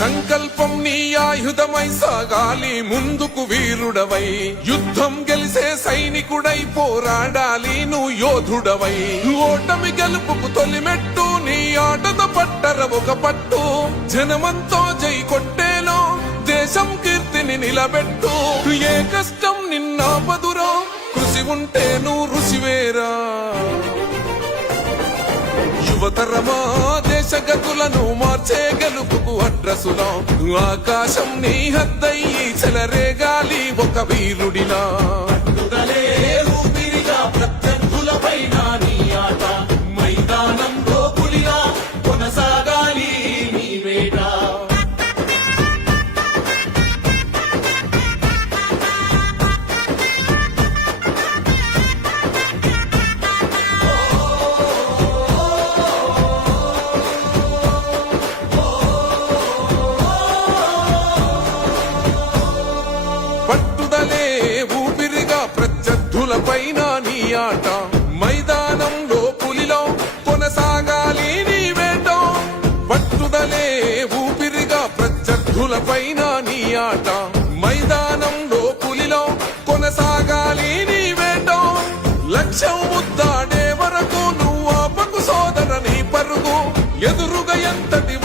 సంకల్పం నీ ఆయుధమై సాగాలి ముందుకు వీరుడవై యుద్ధం గెలిసే సైనికుడై పోరాడాలి నువ్వు యోధుడవై ఓటమి గెలుపుకు తొలిమెట్టు నీ ఆటతో పట్టర ఒక పట్టు జనమంతో జై కొట్టేలో దేశం కీర్తిని నిలబెట్టు ఏ కష్టం నిన్నాపదురో కృషి ఉంటే నువ్వు రుసివేరా యువతరమా దేశ గతులను మార్చే గెలుపుకు అడ్రసులా ఆకాశం నీ హద్దయ్యి చెలరేగాలి ఒక వీరుడిలా ప్రత్యర్థులపైన నీ ఆట మైదానంలో పులిలా కొనసాగాలి నీ వేట పట్టుదలే ఊపిరిగా ప్రత్యర్థులపైన నీ ఆట మైదానంలో పులిలో కొనసాగాలి నీ వేట పట్టుదలే ఊపిరిగా ప్రత్యర్థులపైన నీ ఆట మైదానంలో పులిలో కొనసాగాలి నీ వేట లక్ష్యం ముద్దాడే వరకు నువ్వు ఆపకు సోదర నీ పరుగు ఎదురుగా ఎంతటి